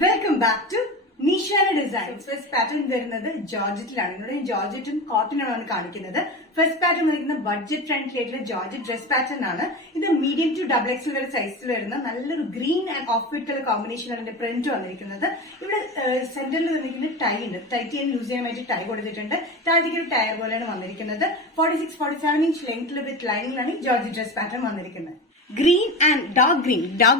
Welcome back to Nishana designs. First pattern വരുന്നത് ജോർജറ്റിലാണ്. ഇവിടെ ജോർജറ്റും കോട്ടനുമാണ് കാണിക്കുന്നത്. ഫസ്റ്റ് പാറ്റേൺ വന്നിരിക്കുന്ന ബഡ്ജറ്റ് ഫ്രണ്ട്ലി ആയിട്ടുള്ള ജോർജറ്റ് ഡ്രസ് പാറ്റേൺ ആണ്. ഇത് മീഡിയം ടു ഡബിൾ എക്സൽ വരെ സൈസിൽ വരുന്ന നല്ലൊരു green and off white colour കോമ്പിനേഷനാണ് ഇതിന്റെ പ്രിന്റ് വന്നിരിക്കുന്നത്. ഇവിടെ സെന്ററിൽ വന്നിരിക്കുന്ന ടൈ ഉണ്ട്. ടൈറ്റ് ചെയ്യാൻ യൂസ് ചെയ്യാൻ വേണ്ടി ടൈ കൊടുത്തിട്ടുണ്ട്. താഴത്തേക്ക് ഒരു ടയർ പോലെയാണ് വന്നിരിക്കുന്നത്. 46-47 ഇഞ്ച് ലെങ്ത്തിൽ വിത്ത് ലൈനിലാണ് ഈ ജോർജറ്റ് ഡ്രസ് പാറ്റേൺ വന്നിരിക്കുന്നത്. Green and dark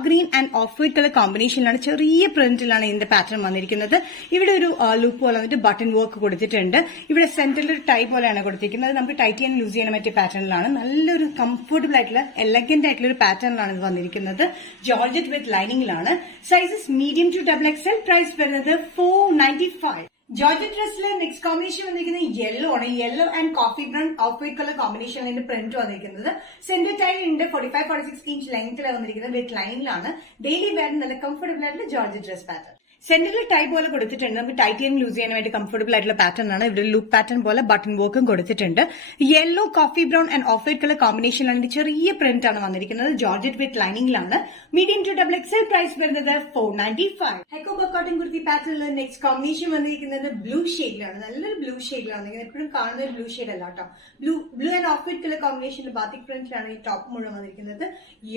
green and off white colour കോമ്പിനേഷനിലാണ് ചെറിയ പ്രിന്റിലാണ് ഇതിന്റെ പാറ്റേൺ വന്നിരിക്കുന്നത്. ഇവിടെ ഒരു ലൂപ്പ് പോലെ വന്നിട്ട് ബട്ടൺ വർക്ക് കൊടുത്തിട്ടുണ്ട്. ഇവിടെ സെന്ററിൽ ഒരു ടൈ പോലെയാണ് കൊടുത്തിരിക്കുന്നത്. നമുക്ക് ടൈറ്റ് ചെയ്യാൻ യൂസ് ചെയ്യാൻ പറ്റിയ പാറ്റേണിലാണ്. നല്ലൊരു കംഫർട്ടബിൾ ആയിട്ടുള്ള എലഗന്റ് ആയിട്ടുള്ള ഒരു പാറ്റേണിലാണ് ഇത് വന്നിരിക്കുന്നത്. ജോർജറ്റ് വിത്ത് ലൈനിങ്ങിലാണ്. Sizes medium to double XL. Price വരുന്നത് 495. ജോർജറ്റ് ഡ്രസ്സിലെ നെക്സ്റ്റ് കോമ്പിനേഷൻ വന്നിരിക്കുന്നത് യെല്ലോ ആണ്. Yellow and coffee brown off white colour combination ഇതിന്റെ പ്രിന്റ് വന്നിരിക്കുന്നത്. സെന്റർ ടൈ ഉണ്ട്. 45-46 ഇഞ്ച് ലെങ്ത്തിലാണ് വന്നിരിക്കുന്നത്. വിത്ത് ലൈനിലാണ്. ഡെയിലി വെയർ നല്ല കംഫർട്ടബിൾ ആയിട്ടുള്ള ജോർജറ്റ് ഡ്രസ് പാറ്റേൺ. സെന്ററിൽ ടൈ പോലെ കൊടുത്തിട്ടുണ്ട്. നമുക്ക് ടൈറ്റ് ചെയ്യാൻ യൂസ് ചെയ്യാൻ വേണ്ടി കംഫർട്ടബിൾ ആയിട്ടുള്ള പാറ്റേൺ ആണ്. ഇവിടെ ലൂപ്പ് പാറ്റേൺ പോലെ ബട്ടൺ വർക്കും കൊടുത്തിട്ടുണ്ട്. Yellow coffee brown and off white colour കോമ്പിനേഷനിലാണ് ചെറിയ പ്രിന്റ് ആണ് വന്നിരിക്കുന്നത്. ജോർജറ്റ് വിത്ത് ലൈനിങ്ങിലാണ്. Medium to double XL. Price വരുന്നത് 495. ഹെക്കോബ കോട്ടൺ കുർത്തി പാറ്റേണിൽ നെക്സ്റ്റ് കോമ്പിനേഷൻ വന്നിരിക്കുന്നത് ബ്ലൂ ഷെയ്ഡിലാണ്. നല്ലൊരു ബ്ലൂ ഷെയ്ഡിലാണ്. എപ്പോഴും കാണുന്ന ഒരു ബ്ലൂ ഷെയ്ഡ് അല്ല കേട്ടോ. Blue and off white colour കോമ്പിനേഷനിൽ ബാത്തിക് പ്രിന്റിലാണ് ഈ ടോപ്പ് മുഴുവൻ വന്നിരിക്കുന്നത്.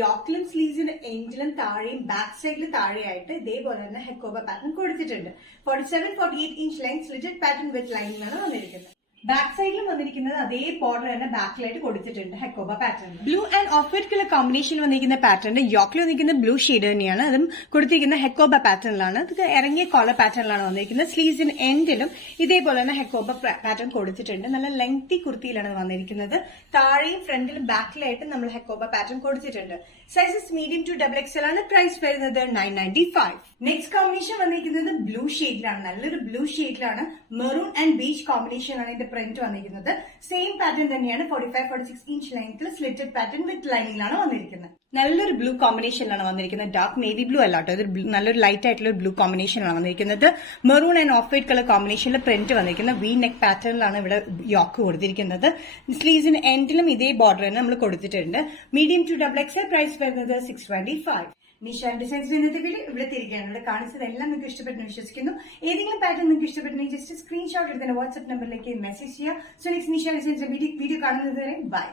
യോക്കിലും സ്ലീവ്സിന്റെ എൻഡിലും താഴെയും ബാക്ക് സൈഡിൽ താഴെയായിട്ട് ഇതേപോലെ തന്നെ ഹെക്കോബ പാറ്റേൺ കൊടുത്തിട്ടുണ്ട്. 47-48 inch length slitted pattern with ലൈനിങ്ങാണ് വന്നിരിക്കുന്നത്. ബാക്ക് സൈഡിലും വന്നിരിക്കുന്നത് അതേ ബോർഡർ തന്നെ ബാക്കിലായിട്ട് കൊടുത്തിട്ടുണ്ട് Hakoba pattern. Blue and off white colour combination വന്നിരിക്കുന്ന പാറ്റേൺ യോക്കിൽ വന്നിരിക്കുന്ന ബ്ലൂ ഷെയ്ഡ് തന്നെയാണ്. അതും കൊടുത്തിരിക്കുന്ന ഹെക്കോബ പാറ്റേണിലാണ്. ഇത് ഇറങ്ങിയ കോളർ പാറ്റേണിലാണ് വന്നിരിക്കുന്നത്. സ്ലീവ്സിന് എൻഡിലും ഇതേപോലെ തന്നെ ഹെക്കോബ പാറ്റേൺ കൊടുത്തിട്ടുണ്ട്. നല്ല ലെങ്തി കുർത്തിയിലാണ് വന്നിരിക്കുന്നത്. താഴെയും ഫ്രണ്ടിലും ബാക്കിലായിട്ട് നമ്മൾ ഹെക്കോബ പാറ്റേൺ കൊടുത്തിട്ടുണ്ട്. Sizes medium to double XL ആണ്. പ്രൈസ് വരുന്നത് 995. നെക്സ്റ്റ് കോമ്പിനേഷൻ വന്നിരിക്കുന്നത് ബ്ലൂ ഷെയ്ഡിലാണ്. നല്ലൊരു ബ്ലൂ ഷെയ്ഡിലാണ്. മെറൂൺ ആൻഡ് ബീച്ച് കോമ്പിനേഷൻ ആണ് ഇതിന്റെ പ്രിന്റ് വന്നിരിക്കുന്നത്. സെയിം പാറ്റേൺ തന്നെയാണ്. 45-46 ഇഞ്ച് ലെങ്ത്തിൽ സ്ലിറ്റഡ് പാറ്റേൺ വിത്ത് ലൈനിങ്ങിലാണ് വന്നിരിക്കുന്നത്. നല്ലൊരു ബ്ലൂ കോമ്പിനേഷനിലാണ് വന്നിരിക്കുന്നത്. ഡാർക്ക് നേവി ബ്ലൂ അല്ല കേട്ടോ. ഇത് നല്ലൊരു ലൈറ്റ് ആയിട്ടുള്ള ബ്ലൂ കോമ്പിനേഷനാണ് വന്നിരിക്കുന്നത്. Maroon and off white colour കോമ്പിനേഷനിൽ പ്രിന്റ് വന്നിരിക്കുന്നത്. വി നെക്ക് പാറ്റേണിലാണ് ഇവിടെ യോക്ക് കൊടുത്തിരിക്കുന്നത്. സ്ലീവ്സിന് എൻഡിലും ഇതേ ബോർഡർ തന്നെ നമ്മൾ കൊടുത്തിട്ടുണ്ട്. Medium to double XL. Price വരുന്നത് 625. നിഷാൻ ഡിസൈൻസ് ഇന്നത്തെ വീഡിയോ ഇവിടെ തിരികെയാണ്. ഇവിടെ കാണിച്ചതെല്ലാം നിങ്ങൾക്ക് ഇഷ്ടപ്പെട്ടെന്ന് വിശ്വസിക്കുന്നു. ഏതെങ്കിലും പാറ്റേൺ നിങ്ങൾക്ക് ഇഷ്ടപ്പെട്ടെങ്കിൽ ജസ്റ്റ് സ്ക്രീൻഷോട്ട് എടുത്ത് വാട്സ്ആപ്പ് നമ്പറിലേക്ക് മെസ്സേജ് ചെയ്യുക. So next Nishan designs video കാണുന്നത് വരെ ബൈ.